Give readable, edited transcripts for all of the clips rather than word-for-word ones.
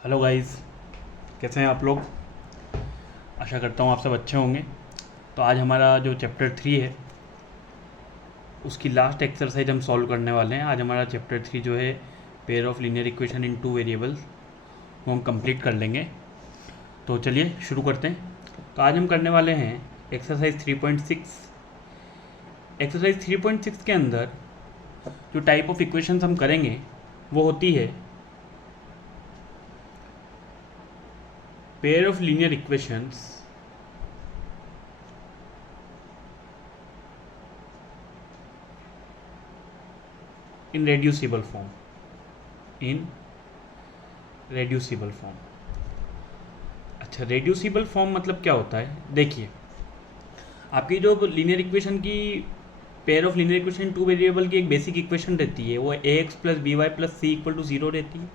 Hello guys, कैसे हैं आप लोग। आशा करता हूँ आप सब अच्छे होंगे। तो आज हमारा जो चैप्टर 3 है उसकी लास्ट एक्सरसाइज हम सॉल्व करने वाले हैं। आज हमारा चैप्टर 3 जो है pair of linear equation in two variables वो हम कंप्लीट कर लेंगे। तो चलिए शुरू करते हैं। तो आज हम करने वाले हैं एक्सरसाइज 3.6। एक्सरसाइज 3.6 के अंदर जो टाइप ऑफ इक्वेशंस हम करेंगे वो होती है pair of linear equations in reducible form. अच्छा, रेड्यूसिबल फॉर्म मतलब क्या होता है। देखिए, आपकी जो लीनियर इक्वेशन की pair of linear equation two variable की एक बेसिक इक्वेशन रहती है वो ax plus B Y plus C equal to 0 रहती है।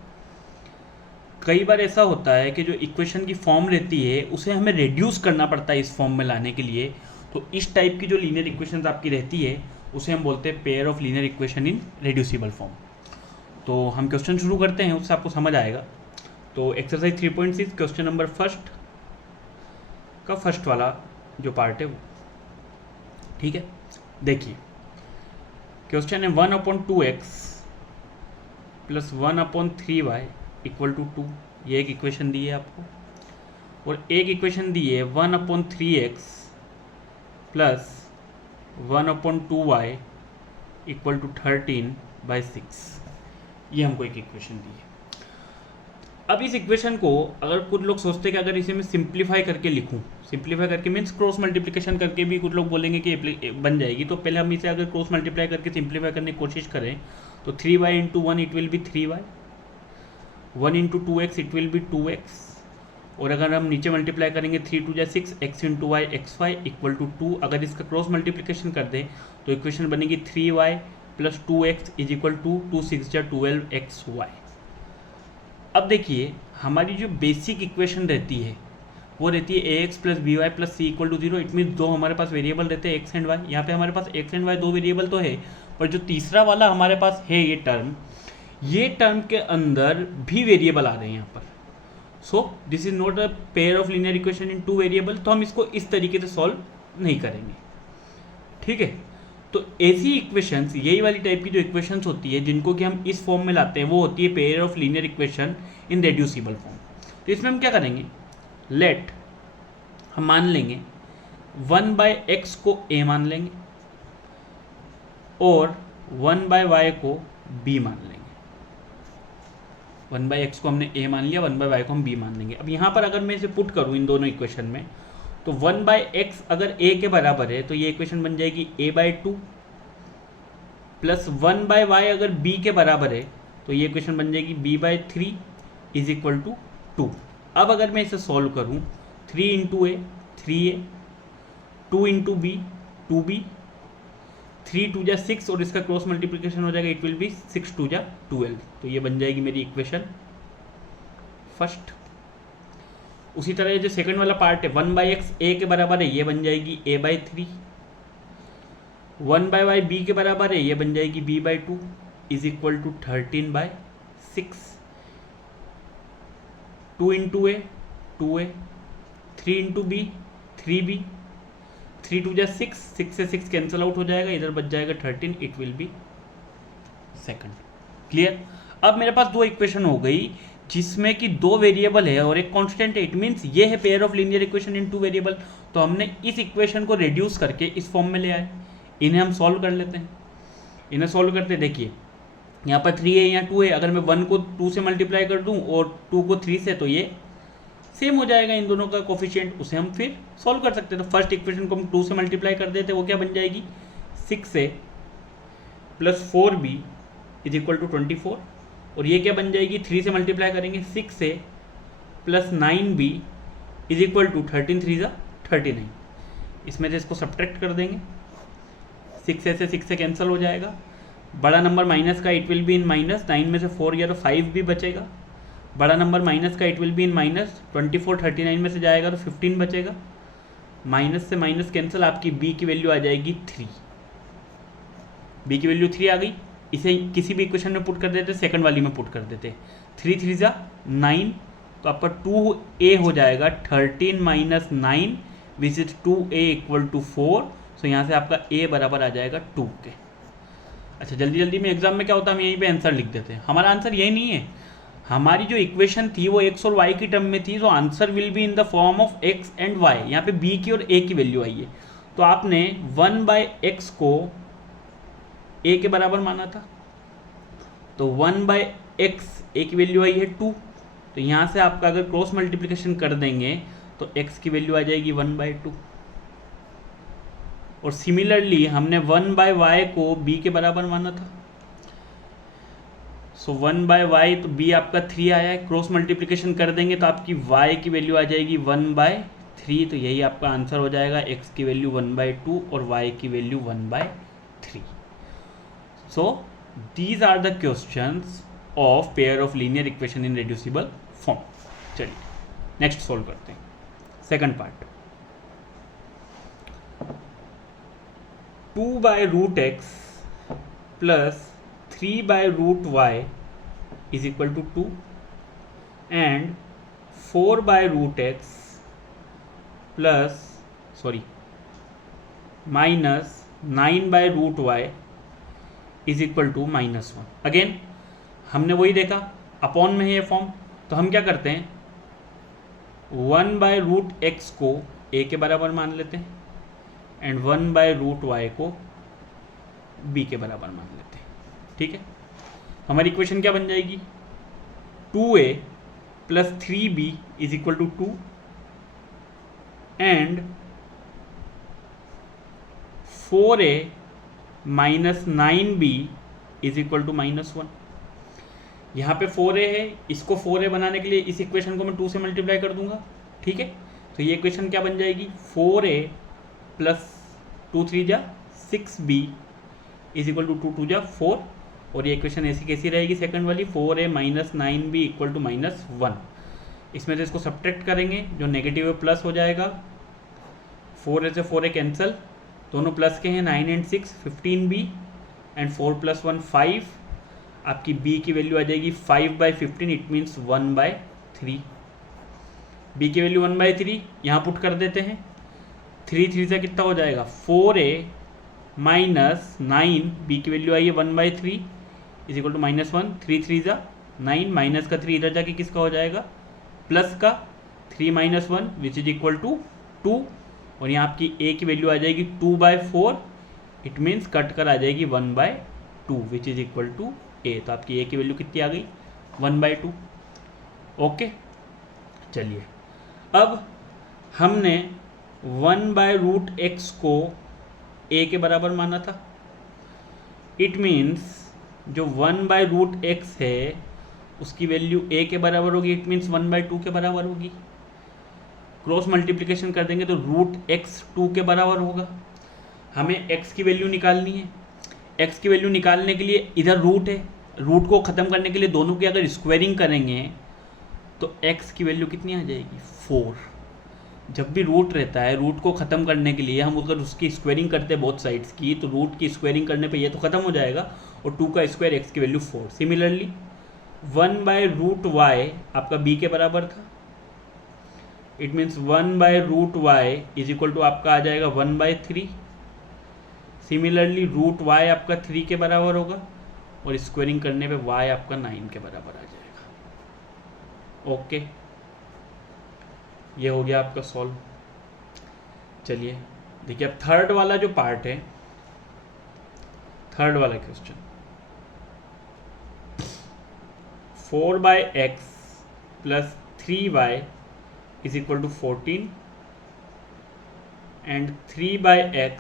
कई बार ऐसा होता है कि जो इक्वेशन की फॉर्म रहती है उसे हमें रिड्यूस करना पड़ता है इस फॉर्म में लाने के लिए। तो इस टाइप की जो लीनियर इक्वेशन आपकी रहती है उसे हम बोलते हैं pair of linear equation in reducible form. तो हम क्वेश्चन शुरू करते हैं, उससे आपको समझ आएगा। तो एक्सरसाइज 3.6 क्वेश्चन नंबर फर्स्ट का फर्स्ट वाला जो पार्ट है वो, ठीक है। देखिए, क्वेश्चन है 1/2x plus 1/3y equal to 2। ये एक इक्वेशन दी है आपको, और एक इक्वेशन दी है 1/3x plus 1/2y equal to 13/6। ये हमको एक इक्वेशन दी है। अब इस इक्वेशन को अगर कुछ लोग सोचते हैं कि अगर इसे मैं सिंप्लीफाई करके लिखूं, सिंप्लीफाई करके मीन्स क्रॉस मल्टीप्लिकेशन करके भी कुछ लोग बोलेंगे कि बन जाएगी। तो पहले हम इसे अगर क्रॉस मल्टीप्लाई करके सिंप्लीफाई करने की कोशिश करें तो 3y into 1 it will B 3y, 1 into 2x it will B 2x, और अगर हम नीचे मल्टीप्लाई करेंगे 3 2 6 x into Y xy equal to 2। अगर इसका क्रॉस मल्टीप्लिकेशन कर दें तो इक्वेशन बनेगी 3y plus 2x is equal to 2 6 12xy। अब देखिए, हमारी जो बेसिक इक्वेशन रहती है वो रहती है ax plus B Y plus C equal to 0। It means दो हमारे पास वेरिएबल रहते हैं x एंड y। यहाँ पे हमारे पास x एंड y दो वेरिएबल तो है, पर जो तीसरा वाला हमारे पास है ये टर्म के अंदर भी वेरिएबल आ रहे हैं यहाँ पर। So this is not a pair of linear equation in two variable. तो हम इसको इस तरीके से सॉल्व नहीं करेंगे, ठीक है। तो ऐसी इक्वेशंस, यही वाली टाइप की जो इक्वेशंस होती है जिनको कि हम इस फॉर्म में लाते हैं वो होती है pair of linear equation in reducible form. तो इसमें हम क्या करेंगे, लेट हम मान लेंगे 1/x को a मान लेंगे और 1/y को b मान लेंगे। 1/x को हमने a मान लिया, 1/y को हम b मान लेंगे। अब यहाँ पर अगर मैं इसे पुट करूँ इन दोनों इक्वेशन में तो 1/x अगर a के बराबर है तो ये इक्वेशन बन जाएगी a/2, प्लस 1/y अगर b के बराबर है तो ये इक्वेशन बन जाएगी b/3 इज इक्वल टू 2। अब अगर मैं इसे सॉल्व करूँ 3 इंटू ए 3a, 2 इंटू बी 2b, 3 2 6 और इसका क्रॉस मल्टीप्लिकेशन हो जाएगा, इट विल बी 6 2 12। तो ये बन जाएगी मेरी इक्वेशन फर्स्ट। उसी तरह जो सेकंड वाला पार्ट है 1/x a के बराबर है, ये बन जाएगी a/3, 1/y b के बराबर है, ये बन जाएगी b/2 is equal to 13/6। 2 into A 2a, 3 into B 3b, 3 2 6, 6 से 6 कैंसिल आउट हो जाएगा, इधर बच जाएगा 13, it will B second. Clear. अब मेरे पास दो इक्वेशन हो गई जिसमें कि दो वेरिएबल है और एक कांस्टेंट है। इट मींस ये है pair of linear equation in two variable. तो हमने इस इक्वेशन को रिड्यूस करके इस फॉर्म में ले आए। इन्हें हम सॉल्व कर लेते हैं। इन्हें सॉल्व करते देखिए, यहाँ पर 3 है, यहाँ 2 है। अगर मैं 1 को 2 से मल्टीप्लाई कर दूँ और 2 को 3 से, तो ये सेम हो जाएगा इन दोनों का कोफिशिएंट, उसे हम फिर सॉल्व कर सकते हैं। तो फर्स्ट इक्वेशन को हम 2 से मल्टीप्लाई कर देते हैं, वो क्या बन जाएगी 6a plus 4b is equal to 24, और ये क्या बन जाएगी 3 से मल्टीप्लाई करेंगे 6a plus 9b is equal to 13 3 39। इसमें से इसको सब्ट्रैक्ट कर देंगे, 6a से 6 से कैंसिल हो जाएगा। बड़ा नंबर माइनस का it will be in minus, 9 में से 4 गया तो 5 भी बचेगा। बड़ा नंबर माइनस का it will be in minus, 24 39 में से जाएगा तो 15 बचेगा। माइनस से माइनस कैंसिल, आपकी b की वैल्यू आ जाएगी 3। b की वैल्यू 3 आ गई। इसे किसी भी इक्वेशन में पुट कर देते, सेकंड वाली में पुट कर देते। 3 3 9, तो आपका 2a हो जाएगा 13 minus 9 which is 2a equal to 4। So यहाँ से आपका a बराबर आ जाएगा 2 के। अच्छा, जल्दी जल्दी में एग्जाम में क्या होता है, हम यहीं पे आंसर लिख देते हैं। हमारा आंसर यही नहीं है, हमारी जो इक्वेशन थी वो x और y की टर्म में थी, तो answer will be in the form of x and y। यहाँ पे b की और a की वैल्यू आई है, तो आपने 1/x को a के बराबर माना था, तो 1/x a की वैल्यू आई है 2, तो यहाँ से आपका अगर क्रॉस मल्टीप्लिकेशन कर देंगे तो x की वैल्यू आ जाएगी 1/2। और सिमिलरली हमने 1/y को b के बराबर माना था, सो 1/y तो b आपका 3 आया है, क्रॉस मल्टीप्लिकेशन कर देंगे तो आपकी y की वैल्यू आ जाएगी 1/3, तो यही आपका आंसर हो जाएगा, x की वैल्यू 1/2 और y की value 1/3। So these are the questions of pair of linear equation in reducible form. चलिए नेक्स्ट सॉल्व करते हैं, second part. 2/√x plus 3/√y is equal to 2 and 4/√x minus 9/√y is equal to -1। Again हमने वही देखा, upon में है ये form, तो हम क्या करते हैं 1/√x को a के बराबर मान लेते हैं एंड 1/√y को b के बराबर मान लेते हैं। ठीक है, हमारी इक्वेशन क्या बन जाएगी, 2a plus 3b is equal to 2 and 4a minus 9b is equal to -1। यहाँ पे 4a है, इसको 4a बनाने के लिए इस इक्वेशन को मैं 2 से मल्टीप्लाई कर दूंगा। ठीक है, तो ये इक्वेशन क्या बन जाएगी, 4a प्लस 2 3 जा 6b इज इक्वल टू 2 2 जा 4, और ये इक्वेशन ऐसी कैसी रहेगी सेकंड वाली, 4a minus 9b equal to -1। इसमें से इसको सब्ट्रैक्ट करेंगे, जो नेगेटिव है प्लस हो जाएगा, 4a से 4a कैंसिल, दोनों प्लस के हैं, 9 एंड 6 15b एंड 4 + 1 5। आपकी b की वैल्यू आ जाएगी 5/15, इट मीन्स 1/3। b की वैल्यू 1/3 यहाँ पुट कर देते हैं, 3 3 से कितना हो जाएगा 4a माइनस 9, b की वैल्यू आई है 1/3 इज इक्वल टू -1, 3 3 जा 9, माइनस का 3 इधर जाके किसका हो जाएगा प्लस का 3 - 1 विच इज इक्वल टू 2, और यहाँ आपकी a की वैल्यू आ जाएगी 2/4, इट मीन्स कट कर आ जाएगी 1/2 which is equal to a। तो आपकी a की वैल्यू कितनी आ गई 1/2। ओके, चलिए अब हमने 1/√x को a के बराबर माना था, इट मीन्स जो 1/√x है उसकी वैल्यू a के बराबर होगी, इट मीन्स 1/2 के बराबर होगी। क्रॉस मल्टीप्लिकेशन कर देंगे तो √x 2 के बराबर होगा। हमें x की वैल्यू निकालनी है, x की वैल्यू निकालने के लिए इधर रूट है, रूट को ख़त्म करने के लिए दोनों की अगर स्क्वायरिंग करेंगे तो x की वैल्यू कितनी आ जाएगी 4। जब भी रूट रहता है, रूट को ख़त्म करने के लिए हम अगर उसकी स्क्वायरिंग करते हैं बोथ साइड्स की, तो रूट की स्क्वायरिंग करने पे ये तो ख़त्म हो जाएगा, और 2 का स्क्वायर x की वैल्यू 4। सिमिलरली 1/√y आपका b के बराबर था, it means 1/√y is equal to आपका आ जाएगा 1/3। सिमिलरली √y आपका 3 के बराबर होगा, और स्क्वायरिंग करने पे y आपका 9 के बराबर आ जाएगा। ओके, ये हो गया आपका सॉल्व। चलिए देखिए अब थर्ड वाला जो पार्ट है, थर्ड वाला question, 4/x plus 3y is equal to 14 and 3/x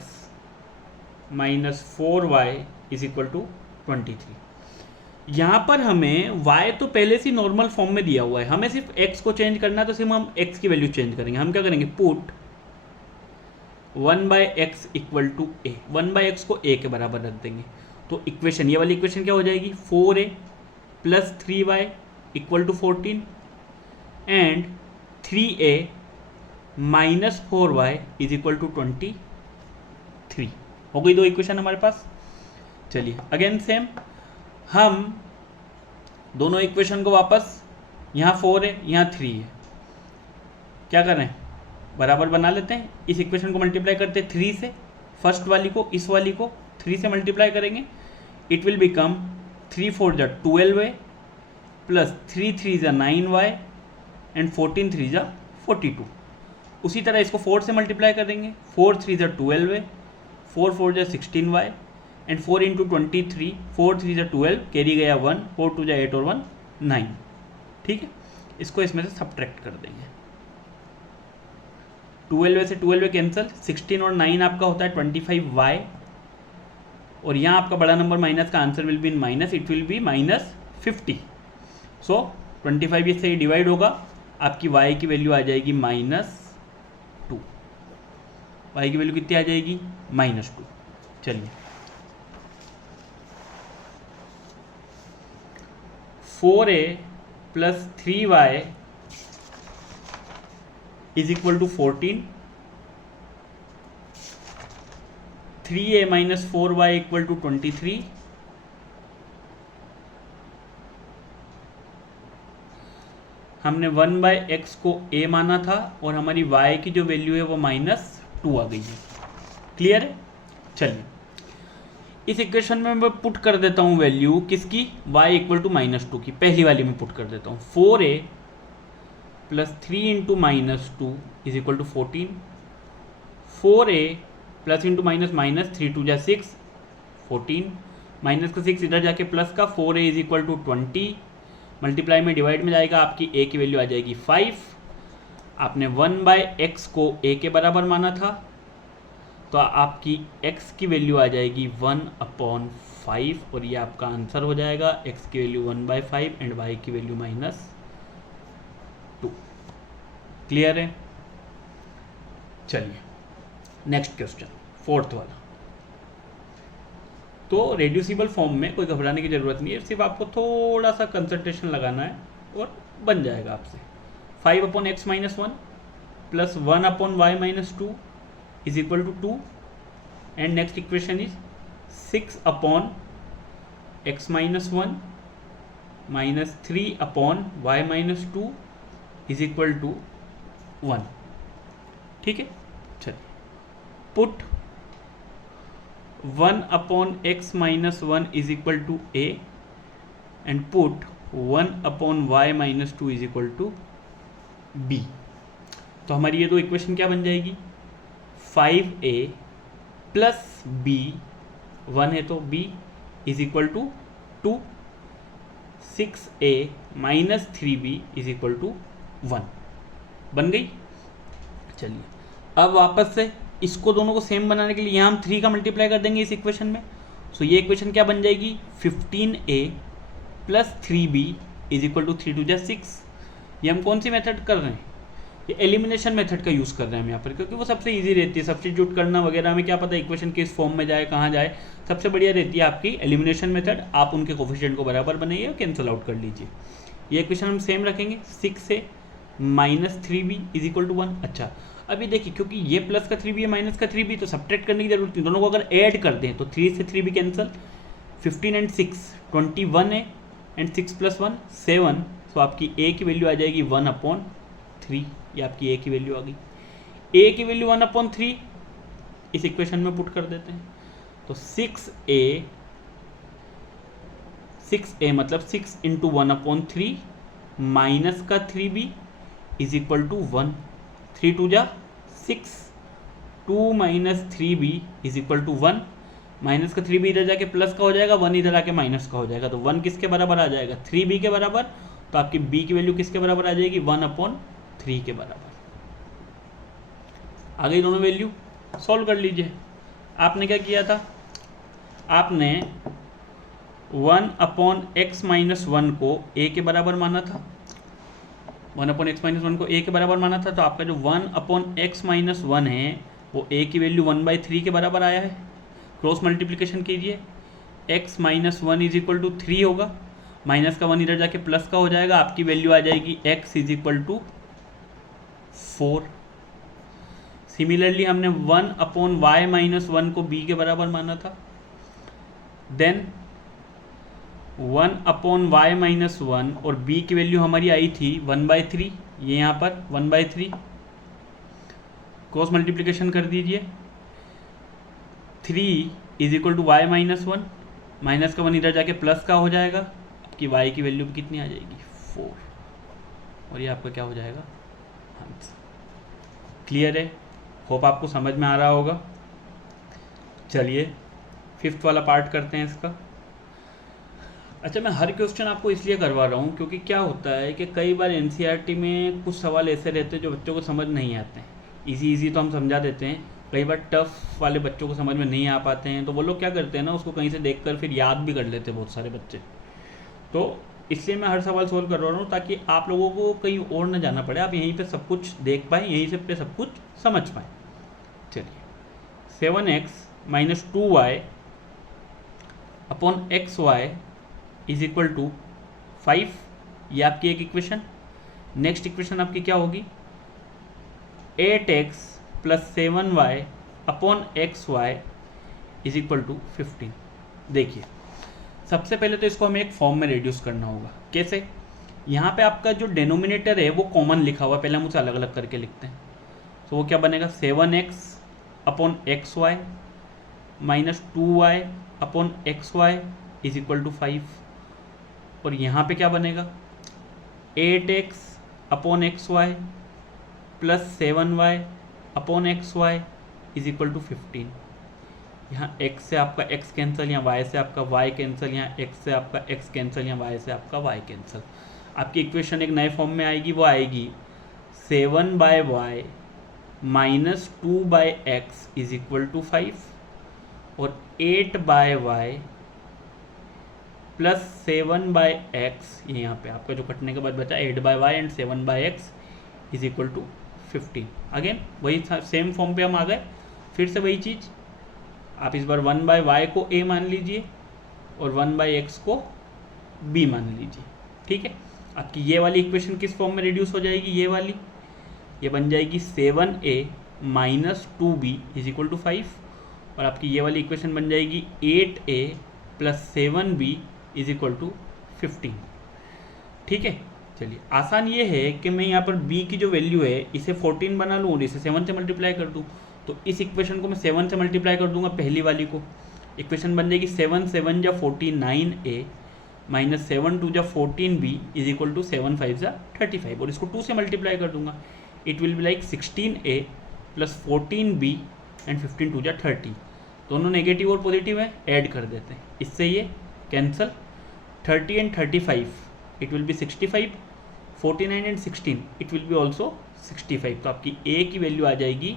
minus 4y is equal to 23। यहाँ पर हमें y तो पहले से नॉर्मल फॉर्म में दिया हुआ है, हमें सिर्फ x को चेंज करना है, तो सिर्फ हम x की वैल्यू चेंज करेंगे। हम क्या करेंगे, put 1/x equal to a, 1/x को a के बराबर रख देंगे, तो इक्वेशन ये वाली इक्वेशन क्या हो जाएगी 4a plus 3y equal to 14 and 3a minus 4y is equal to 23। हो गई दो इक्वेशन हमारे पास। चलिए अगेन सेम, हम दोनों इक्वेशन को वापस यहाँ 4 है, यहाँ 3 है, क्या कर रहे हैं, बराबर बना लेते हैं। इस इक्वेशन को मल्टीप्लाई करते हैं 3 से, फर्स्ट वाली को, इस वाली को 3 से मल्टीप्लाई करेंगे, इट विल बिकम 3 4 जा 12 प्लस 3 3 जा 9y एंड 14 3 जा 42। उसी तरह इसको 4 से मल्टीप्लाई करेंगे, 4 3 जा 12 4 4 जा 16y एंड 4 इंटू 23, 4 3 जा 12, कैरी गया 1, 4 2 जा 8 और 1 9। ठीक है, इसको इसमें से सब्ट्रैक्ट कर देंगे। 12 से 12 कैंसिल, 16 और 9 आपका होता है 25y, और यहाँ आपका बड़ा नंबर माइनस का answer will be in minus, it will B -50। सो 25 इससे ही डिवाइड होगा, आपकी y की वैल्यू आ जाएगी -2। y की वैल्यू कितनी आ जाएगी, -2। चलिए 4a plus 3y is equal to 14, 3a minus 4y equal to 23, हमने 1/x को a माना था और हमारी y की जो वैल्यू है वो -2 आ गई है। क्लियर है? चलिए इस इक्वेशन में मैं पुट कर देता हूँ वैल्यू किसकी, y इक्वल टू -2 की, पहली वाली में पुट कर देता हूँ। 4a plus 3 into -2 is equal to 14, 4a plus into minus minus 3 2 जा 6, 14, माइनस का 6 इधर जाके प्लस का 4a is equal to 20, multiply में डिवाइड में जाएगा, आपकी a की वैल्यू आ जाएगी 5। आपने 1/x को a के बराबर माना था, तो आपकी x की वैल्यू आ जाएगी 1/5 और ये आपका आंसर हो जाएगा। x की वैल्यू 1/5 एंड y की वैल्यू -2। क्लियर है? चलिए नेक्स्ट क्वेश्चन, फोर्थ वाला। तो रेड्यूसिबल फॉर्म में कोई घबराने की ज़रूरत नहीं है, सिर्फ आपको थोड़ा सा कंसंट्रेशन लगाना है और बन जाएगा आपसे। 5/x - 1 plus 1/y - 2 is equal to 2 and next equation is 6/x - 1 minus 3/y - 2 is equal to 1। ठीक है, चलिए put 1/x - 1 is equal to a and put 1/y - 2 is equal to b। तो हमारी ये दो इक्वेशन क्या बन जाएगी, 5a प्लस b, 1 है तो b is equal to 2, 6a minus 3b is equal to 1 बन गई। चलिए अब वापस से इसको दोनों को सेम बनाने के लिए यहाँ हम 3 का मल्टीप्लाई कर देंगे इस इक्वेशन में। सो ये इक्वेशन क्या बन जाएगी, 15a plus 3b is equal to 3 2 जा 6। ये हम कौन सी मेथड कर रहे हैं, ये एलिमिनेशन मेथड का यूज़ कर रहे हैं हम यहाँ पर, क्योंकि वो सबसे इजी रहती है। सब्स्टिट्यूट करना वगैरह में क्या पता इक्वेशन किस फॉर्म में जाए, कहाँ जाए, सबसे बढ़िया रहती है आपकी एलिमिनेशन मेथड। आप उनके कोफिशिएंट को बराबर बनाइए और कैंसिल आउट कर लीजिए। ये इक्वेशन हम सेम रखेंगे, 6a minus 3b is equal to 1। अच्छा अभी देखिए, क्योंकि ये प्लस का 3b है माइनस का 3b, तो सब्ट्रैक्ट करने की जरूरत नहीं, दोनों को अगर ऐड कर दें तो 3 से 3b कैंसिल, 15 एंड 6 21 है एंड 6 प्लस 1 7। सो आपकी a की वैल्यू आ जाएगी 1/3, ये आपकी a की वैल्यू आ गई। a की वैल्यू 1/3 इस इक्वेशन में पुट कर देते हैं, तो 6a मतलब 6 इंटू 1/3 माइनस का 3b इज इक्वल टू 1, 3 2 जा 6, 2 minus 3b is equal to 1, minus का 3b इधर जाके प्लस का हो जाएगा, 1 इधर आके माइनस का हो जाएगा, तो 1 किसके बराबर आ जाएगा, 3b के बराबर। तो आपकी b की वैल्यू किसके बराबर आ जाएगी, 1/3 के बराबर। आ गई दोनों वैल्यू, सॉल्व कर लीजिए। आपने क्या किया था, आपने 1/x - 1 को a के बराबर माना था, 1/x - 1 को a के बराबर माना था, तो आपका जो 1/x - 1 है वो a की वैल्यू 1/3 के बराबर आया है। क्रॉस मल्टीप्लिकेशन कीजिए, x - 1 इज इक्वल टू 3 होगा, माइनस का 1 इधर जाके प्लस का हो जाएगा, आपकी वैल्यू आ जाएगी x is equal to 4। Similarly हमने 1/y - 1 को b के बराबर माना था, देन 1/y-1 और b की वैल्यू हमारी आई थी 1/3, ये यहाँ पर 1/3, क्रॉस मल्टीप्लिकेशन कर दीजिए। 3 = y-1, माइनस का 1 इधर जाके प्लस का हो जाएगा, आपकी y की वैल्यू भी कितनी आ जाएगी 4, और ये आपका क्या हो जाएगा आंसर। क्लियर है? होप आपको समझ में आ रहा होगा। चलिए 5th वाला पार्ट करते हैं इसका। अच्छा, मैं हर क्वेश्चन आपको इसलिए करवा रहा हूँ क्योंकि क्या होता है कि कई बार एनसीईआरटी में कुछ सवाल ऐसे रहते हैं जो बच्चों को समझ नहीं आते हैं। इजी तो हम समझा देते हैं, कई बार टफ वाले बच्चों को समझ में नहीं आ पाते हैं, तो वो लोग क्या करते हैं ना, उसको कहीं से देखकर फिर याद भी कर लेते हैं बहुत सारे बच्चे। तो इसलिए मैं हर सवाल सोल्व करवा रहा हूँ ताकि आप लोगों को कहीं और न जाना पड़े, आप यहीं पे सब कुछ देख पाएँ, यहीं से पे सब कुछ समझ पाएँ। चलिए 7x - 2y upon xy is equal to 5, ये आपकी एक इक्वेशन। नेक्स्ट इक्वेशन आपकी क्या होगी, 8x + 7y upon xy is equal to 15। देखिए सबसे पहले तो इसको हमें एक फॉर्म में रिड्यूस करना होगा। कैसे? यहाँ पे आपका जो डेनोमिनेटर है वो कॉमन लिखा हुआ है, पहले हम उसे अलग अलग करके लिखते हैं। तो वो क्या बनेगा, 7x upon xy - 2y upon xy is equal to 5, और यहाँ पे क्या बनेगा, 8x upon xy plus 7y upon xy is equal to 15। यहाँ x से आपका x कैंसिल, यहाँ y से आपका y कैंसिल, यहाँ x से आपका x कैंसिल, यहाँ y से आपका y कैंसिल। आपकी इक्वेशन एक नए फॉर्म में आएगी, वो आएगी 7/y - 2/x is equal to 5, और 8/y प्लस 7/x, ये यहाँ पे आपका जो कटने के बाद बचा 8/y and 7/x is equal to 15। Again वही सेम फॉर्म पे हम आ गए, फिर से वही चीज़। आप इस बार 1/y को a मान लीजिए और 1/x को b मान लीजिए, ठीक है। आपकी ये वाली इक्वेशन किस फॉर्म में रिड्यूस हो जाएगी, ये वाली, ये बन जाएगी 7a - 2b is equal to 5, और आपकी ये वाली इक्वेशन बन जाएगी 8a + 7b is equal to 15, ठीक है। चलिए आसान ये है कि मैं यहाँ पर b की जो वैल्यू है इसे 14 बना लूँ और इसे 7 से मल्टीप्लाई कर दूँ। तो इस इक्वेशन को मैं 7 से मल्टीप्लाई कर दूंगा, पहली वाली को। इक्वेशन बन जाएगी 7 × 7 = 49a - 7 × 2 = 14b is equal to 7 × 5 = 35, और इसको 2 से मल्टीप्लाई कर दूंगा। It will be like 16a + 14b and 15 × 2 = 30। दोनों नेगेटिव और पॉजिटिव है, ऐड कर देते हैं, इससे ये cancel. 30 and 35 it will B 65, 49 and 16 it will B also 65। तो आपकी a की वैल्यू आ जाएगी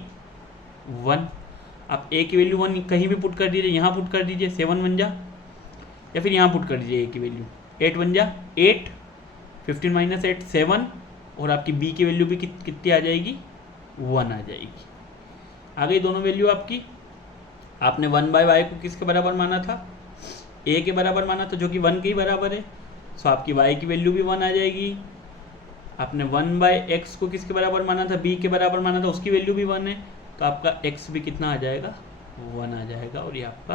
1। आप a की वैल्यू 1 कहीं भी पुट कर दीजिए, यहाँ पुट कर दीजिए 7 बन जा, या फिर यहाँ पुट कर दीजिए a की वैल्यू 8 बन जा, 8, 15 - 8 7, और आपकी b की वैल्यू भी कितनी आ जाएगी, 1 आ जाएगी। आ गई दोनों वैल्यू आपकी। आपने 1/y को किसके बराबर माना था, a के बराबर माना था, जो कि 1 के ही बराबर है। सो आपकी y की वैल्यू भी 1 आ जाएगी। आपने 1/x को किसके बराबर माना था, b के बराबर माना था, उसकी वैल्यू भी 1 है। तो आपका x भी कितना आ जाएगा, 1 आ जाएगा, और ये आपका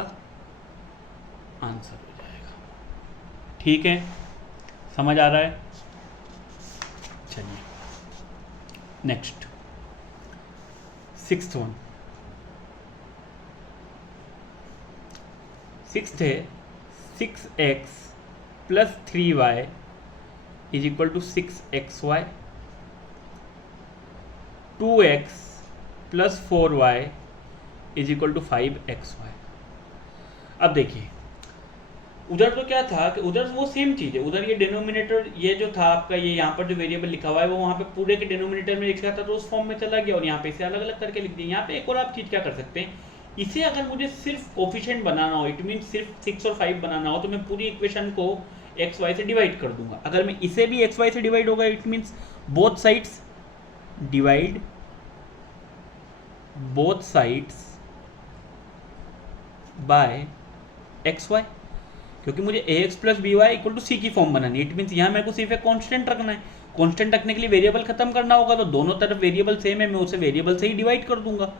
आंसर हो जाएगा। ठीक है, समझ आ रहा है? चलिए नेक्स्ट 6th वन। 6th है 6x + 3y is equal to 6xy, 2x + 4y is equal to 5xy। अब देखिए उधर तो क्या था कि उधर वो सेम चीज़ है, उधर ये डिनोमिनेटर ये जो था आपका, ये यहाँ पर जो वेरिएबल लिखा हुआ है वो वहाँ पे पूरे के डिनोमिनेटर में लिखा था, तो उस फॉर्म में चला गया, और यहाँ पे इसे अलग अलग करके लिख दिया। यहाँ पे एक और आप चीज़ क्या कर सकते हैं, इसे अगर मुझे सिर्फ कोफिशिएंट बनाना हो, इट मीन सिर्फ 6 और 5 बनाना हो, तो मैं पूरी इक्वेशन को एक्स वाई से डिवाइड कर दूंगा। अगर मैं इसे भी एक्स वाई से डिवाइड होगा, it means both sides divide both sides by X Y, क्योंकि मुझे A X plus B Y equal to C की फॉर्म बनानी है। इट मीन्स यहाँ मेरे को सिर्फ एक कॉन्स्टेंट रखना है, कॉन्स्टेंट रखने के लिए वेरिएबल खत्म करना होगा, तो दोनों तरफ वेरिएबल सेम है, मैं उसे वेरिएबल से ही डिवाइड कर दूंगा।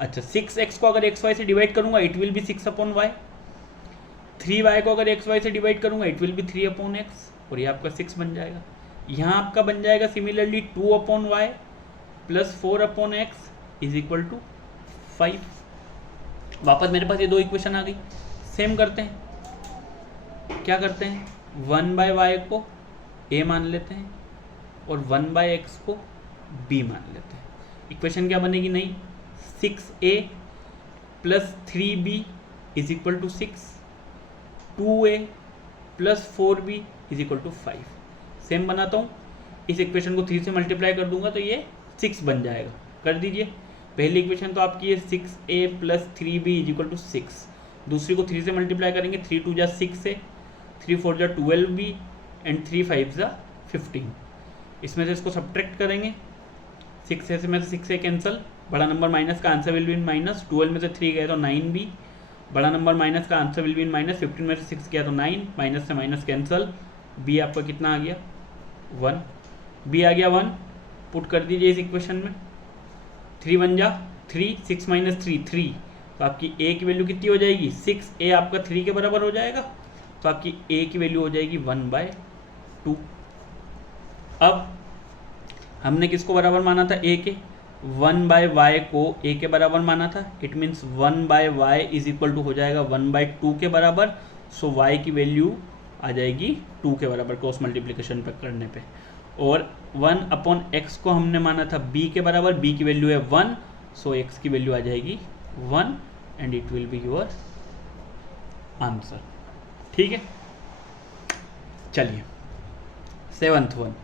अच्छा 6x को अगर एक्स वाई से डिवाइड करूंगा, it will B 6/y, 3y को अगर xy से डिवाइड करूंगा इट विल बी 3/x और ये आपका 6 बन जाएगा। यहाँ आपका बन जाएगा similarly 2/y plus 4/x is equal to 5। वापस मेरे पास ये दो इक्वेशन आ गई। सेम करते हैं, क्या करते हैं, 1/y को a मान लेते हैं और 1/x को b मान लेते हैं। इक्वेशन क्या बनेगी नई, 6a plus 3b is equal to 6, 2a plus 4b is equal to 5। Same बनाता हूँ, इस इक्वेशन को 3 से मल्टीप्लाई कर दूंगा तो ये 6 बन जाएगा। कर दीजिए, पहली इक्वेशन तो आपकी है 6a plus 3b is equal to 6, दूसरी को 3 से मल्टीप्लाई करेंगे, 3 2 जा 6 से, 3 4 जा 12b एंड 3 5 जा 15। इसमें से इसको सब्ट्रैक्ट करेंगे, 6 से में से 6 से कैंसिल, बड़ा नंबर माइनस का answer will be in minus, 12 में से 3 गए तो 9b, बड़ा नंबर माइनस का answer will be in minus, 15 में से 6 गया तो 9, माइनस से माइनस कैंसिल, b आपका कितना आ गया 1, b आ गया 1। पुट कर दीजिए इस इक्वेशन में, 3 बन जा 3, 6 माइनस 3 3, तो आपकी a की वैल्यू कितनी हो जाएगी 6, a आपका 3 के बराबर हो जाएगा, तो आपकी a की वैल्यू हो जाएगी 1/2। अब हमने किसको बराबर माना था a के, 1/y को a के बराबर माना था, it means 1/y is equal to हो जाएगा 1/2 के बराबर। सो y की वैल्यू आ जाएगी 2 के बराबर क्रॉस मल्टीप्लिकेशन पे करने पे। और 1/x को हमने माना था b के बराबर, b की वैल्यू है 1, सो x की वैल्यू आ जाएगी 1 and it will be your answer. ठीक है, चलिए 7th one,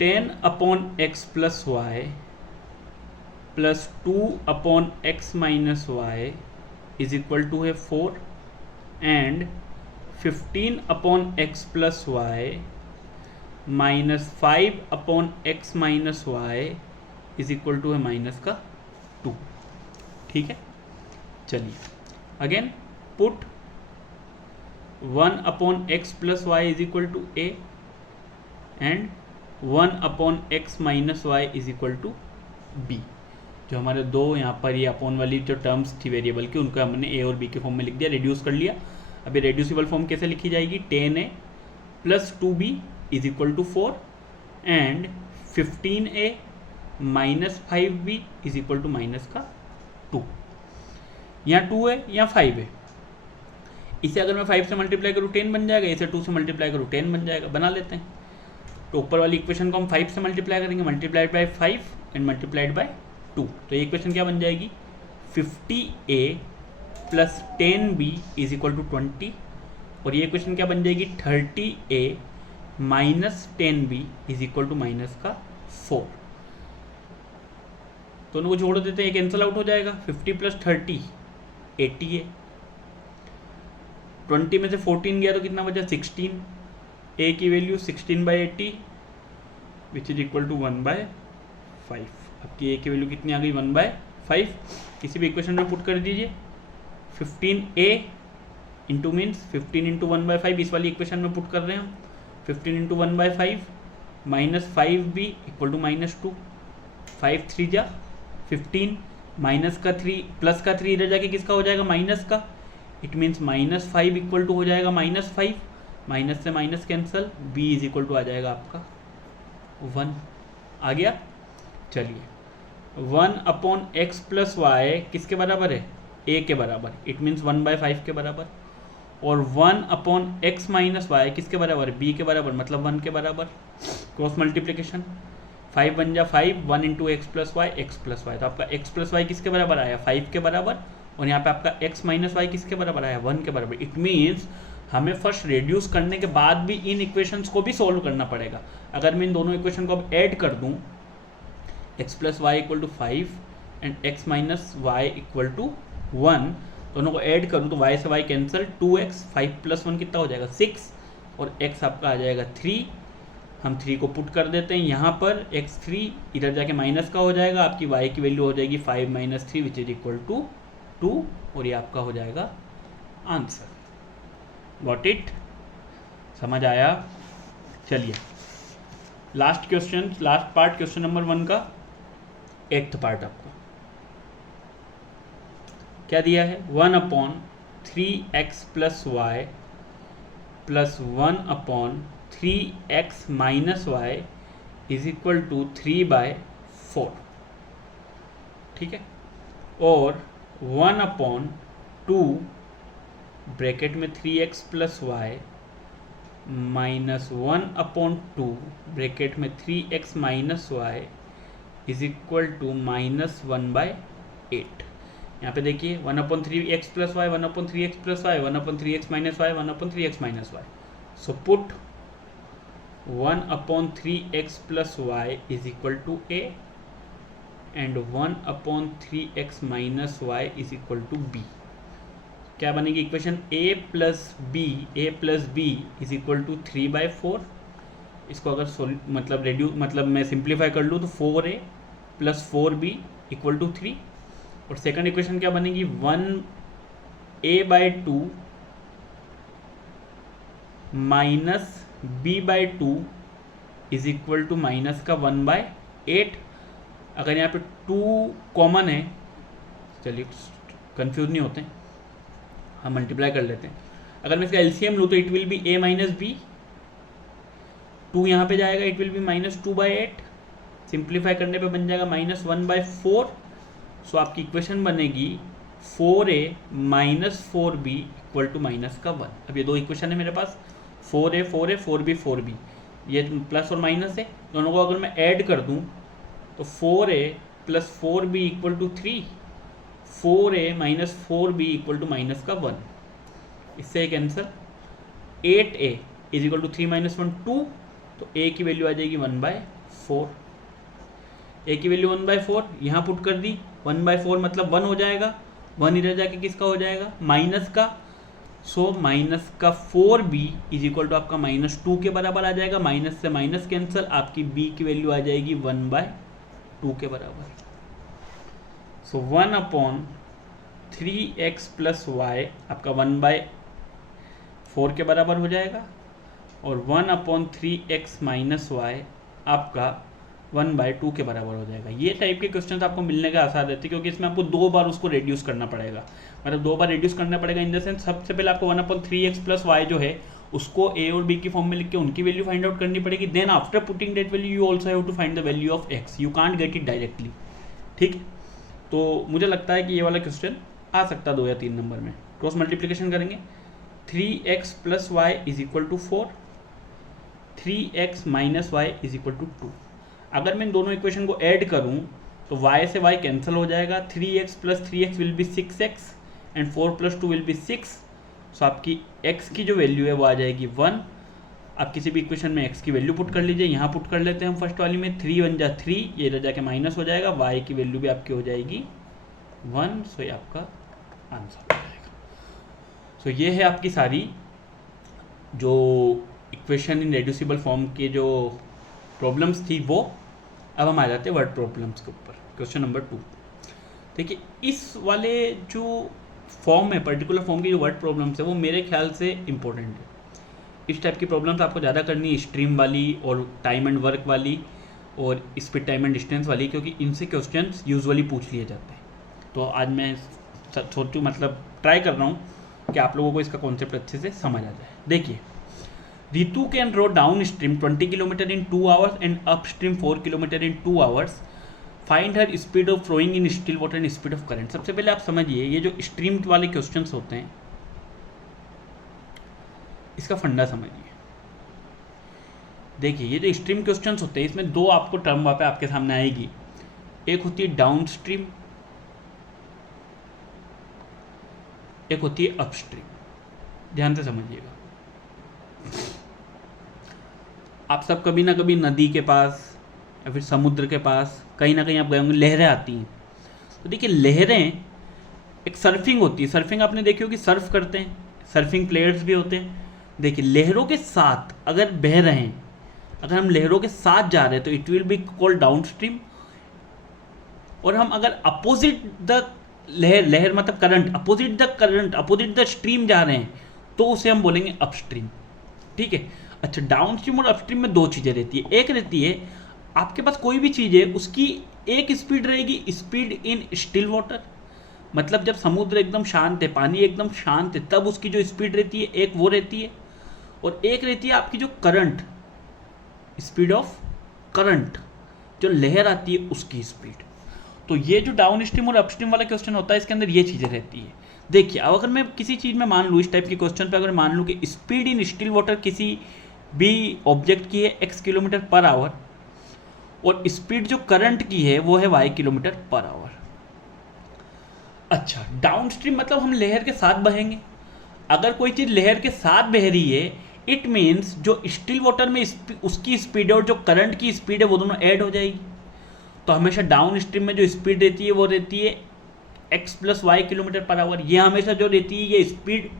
10/x plus y plus 2/x minus y is equal to है 4 and 15/x plus y minus 5/x minus y is equal to है minus का 2। ठीक है, चलिए again put 1/x plus y is equal to a and 1/x minus y is equal to b। जो हमारे दो यहाँ पर ये अपॉन वाली जो टर्म्स थी वेरिएबल की, उनको हमने a और b के फॉर्म में लिख दिया, रिड्यूस कर लिया। अभी रेड्यूसिबल फॉर्म कैसे लिखी जाएगी, 10a plus 2b is equal to 4 and 15a minus 5b is equal to minus का 2। यहाँ 2 है, यहाँ 5 है, इसे अगर मैं 5 से मल्टीप्लाई करूँ 10 बन जाएगा, इसे 2 से मल्टीप्लाई करूँ 10 बन जाएगा। बना लेते हैं, तो ऊपर वाली इक्वेशन को हम 5 से मल्टीप्लाई करेंगे, multiplied by 5 and multiplied by 2, तो ये इक्वेशन क्या बन जाएगी 50a plus 10b is equal to 20, और ये इक्वेशन क्या बन जाएगी 30a minus 10b is equal to minus का 4। दोनों को जोड़ देते हैं, कैंसिल आउट हो जाएगा, 50 प्लस 30 80 है, 20 में से 14 गया तो कितना बचा 16, a की value 16/80 which is equal to 1/5। आपकी a की वैल्यू कितनी आ गई 1/5। किसी भी इक्वेशन में पुट कर दीजिए, 15a इंटू मीन्स 15 इंटू 1/5, इस वाली इक्वेशन में पुट कर रहे हैं हम, 15 into 1/5 minus 5b equal to minus 2, 5 3 जा 15, माइनस का 3 प्लस का 3 इधर जाके किसका हो जाएगा माइनस का, it means minus 5 equal to हो जाएगा माइनस 5, माइनस से minus cancel, b is equal to आ जाएगा आपका 1। आ गया, चलिए 1/x प्लस y किसके बराबर है a के बराबर, इट मीन्स 1/5 के बराबर, और 1/x माइनस y किसके बराबर है b के बराबर, मतलब 1 के बराबर। क्रॉस मल्टीप्लिकेशन 5 बन जा 5, 1 into X plus Y, X plus Y, तो आपका x प्लस वाई किसके बराबर आया 5 के बराबर, और यहाँ पे आपका x माइनस वाई किसके बराबर आया 1 के बराबर। इट मीन्स हमें फर्स्ट रेड्यूस करने के बाद भी इन इक्वेशंस को भी सॉल्व करना पड़ेगा। अगर मैं इन दोनों इक्वेशन को अब ऐड कर दूँ, x plus Y equal to 5 and x minus Y equal to 1, दोनों को ऐड करूँ तो y से y कैंसिल, 2x 5 प्लस 1 कितना हो जाएगा 6, और x आपका आ जाएगा 3। हम 3 को पुट कर देते हैं यहाँ पर, x3 इधर जाके माइनस का हो जाएगा, आपकी y की वैल्यू हो जाएगी 5 minus 3 which is equal to 2, और ये आपका हो जाएगा आंसर। गॉट इट, समझ आया। चलिए last question, last part question number 1 का 8th पार्ट आपका क्या दिया है 1/3x plus Y plus 1/3x minus Y is equal to 3/4, ठीक है। और 1/2 ब्रैकेट में 3x plus Y minus 1/2 bracket में 3x minus Y is equal to -1/8। यहाँ पे देखिए 1/3x plus Y 1/3x plus Y 1/3x minus Y 1/3x minus Y. So put 1/3x plus Y is equal to a and 1/3x minus Y is equal to b। क्या बनेगी equation a plus B is equal to 3/4। इसको अगर मतलब मैं simplify कर लूँ तो 4a plus 4b equal to 3। और सेकंड इक्वेशन क्या बनेगी 1a/2 minus b/2 is equal to minus का 1/8। अगर यहाँ पे 2 कॉमन है, चलिए कंफ्यूज नहीं होते, हम मल्टीप्लाई कर लेते हैं। अगर मैं इसका एलसीएम लूँ तो it will be a minus B, 2 यहाँ पे जाएगा, इट विल बी -2/8। सिंप्लीफाई करने पे बन जाएगा -1/4। सो आपकी इक्वेशन बनेगी 4a minus 4b equal to minus का 1। अब ये दो इक्वेशन है मेरे पास, 4a 4b 4b, ये प्लस और माइनस है, दोनों को अगर मैं ऐड कर दूँ तो 4a plus 4b equal to 3, 4a minus 4b equal to minus का 1। इससे एक answer 8a is equal to 3 minus 1 2, तो a की वैल्यू आ जाएगी 1/4। a की वैल्यू 1/4 यहाँ पुट कर दी, 1/4 मतलब 1 हो जाएगा, 1 इधर जाके किसका हो जाएगा माइनस का। सो माइनस का 4b इज इक्वल टू आपका -2 के बराबर आ जाएगा, माइनस से माइनस कैंसिल, आपकी b की वैल्यू आ जाएगी 1/2 के बराबर। सो 1/3x प्लस वाई आपका 1/4 के बराबर हो जाएगा, और 1/3x माइनस वाई आपका 1/2 के बराबर हो जाएगा। ये टाइप के क्वेश्चन आपको मिलने का आसार रहते हैं, क्योंकि इसमें आपको 2 बार उसको रिड्यूस करना पड़ेगा, मतलब 2 बार रिड्यूस करना पड़ेगा इन द सेंस सबसे पहले आपको 1/3x प्लस वाई जो है उसको a और b की फॉर्म में लिख के उनकी वैल्यू फाइंड आउट करनी पड़ेगी। Then after putting that value you also have to find the value of x, you can't get it directly, ठीक। तो मुझे लगता है कि ये वाला क्वेश्चन आ सकता है 2 या 3 नंबर में। क्रॉस मल्टीप्लिकेशन करेंगे, 3x plus Y is equal to 4, 3x minus Y is equal to 2। अगर मैं इन दोनों इक्वेशन को ऐड करूं तो y से y कैंसिल हो जाएगा, 3x plus 3x will be 6x and 4 plus 2 will be 6। सो आपकी x की जो वैल्यू है वो आ जाएगी 1। आप किसी भी इक्वेशन में x की वैल्यू पुट कर लीजिए, यहाँ पुट कर लेते हैं हम फर्स्ट वाली में, 3 1 जा 3, ये इधर जाके माइनस हो जाएगा, y की वैल्यू भी आपकी हो जाएगी 1। सो ये आपका आंसर हो जाएगा। सो ये है आपकी सारी जो इक्वेशन इन रेड्यूसिबल फॉर्म के जो प्रॉब्लम्स थी वो। अब हम आ जाते हैं वर्ड प्रॉब्लम्स के ऊपर, क्वेश्चन नंबर 2। देखिए इस वाले जो फॉर्म है, पर्टिकुलर फॉर्म की जो वर्ड प्रॉब्लम्स है वो मेरे ख्याल से इंपॉर्टेंट है। इस टाइप की प्रॉब्लम्स आपको ज़्यादा करनी है, स्ट्रीम वाली और टाइम एंड वर्क वाली और स्पीड टाइम एंड डिस्टेंस वाली, क्योंकि इनसे क्वेश्चंस यूजुअली पूछ लिए जाते हैं। तो आज मैं सोचूँ ट्राई कर रहा हूँ कि आप लोगों को इसका कॉन्सेप्ट अच्छे से समझ आ जाए। देखिए, Ritu can row downstream 20 km in 2 hours and upstream 4 km in 2 hours. Find her speed of flowing in still water and speed of current. सबसे पहले आप समझिए, ये जो स्ट्रीम वाले क्वेश्चंस होते हैं इसका फंडा समझिए। देखिए ये जो स्ट्रीम क्वेश्चंस होते हैं इसमें 2 आपको टर्म वहाँ पे आपके सामने आएगी, एक होती है डाउन स्ट्रीम, एक होती है अपस्ट्रीम। ध्यान से समझिएगा। आप सब कभी ना कभी नदी के पास या फिर समुद्र के पास कहीं ना कहीं आप गए होंगे, लहरें आती हैं। तो देखिए लहरें, एक सर्फिंग होती है, सर्फिंग आपने देखी होगी, सर्फ करते हैं, सर्फिंग प्लेयर्स भी होते हैं। देखिए लहरों के साथ अगर बह रहे हैं, अगर हम लहरों के साथ जा रहे हैं तो it will be called down stream. और हम अगर अपोजिट द लहर मतलब current, opposite the current, opposite the stream जा रहे हैं तो उसे हम बोलेंगे अपस्ट्रीम। ठीक है। अच्छा, डाउन स्ट्रीम और अपस्ट्रीम में 2 चीज़ें रहती है। एक रहती है आपके पास कोई भी चीज़ है उसकी एक स्पीड रहेगी, स्पीड इन स्टिल वाटर, मतलब जब समुद्र एकदम शांत है, पानी एकदम शांत है, तब उसकी जो स्पीड रहती है एक वो रहती है, और एक रहती है आपकी जो करंट, स्पीड ऑफ करंट, जो लहर आती है उसकी स्पीड। तो ये जो डाउन स्ट्रीम और अपस्ट्रीम वाला क्वेश्चन होता है इसके अंदर ये चीज़ें रहती है। देखिए अब अगर मैं किसी चीज़ में मान लूँ, इस टाइप के क्वेश्चन पे अगर मान लूँ कि स्पीड इन स्टिल वाटर किसी भी ऑब्जेक्ट की है x किलोमीटर पर आवर, और स्पीड जो करंट की है वो है y किलोमीटर पर आवर। अच्छा, डाउन स्ट्रीम मतलब हम लहर के साथ बहेंगे। अगर कोई चीज़ लहर के साथ बह रही है, इट मीन्स जो स्टिल वाटर में उसकी स्पीड और जो करंट की स्पीड है वो दोनों ऐड हो जाएगी। तो हमेशा डाउन स्ट्रीम में जो स्पीड रहती है वो रहती है x plus y kilometre per hour. ये हमेशा जो रहती है ये स्पीड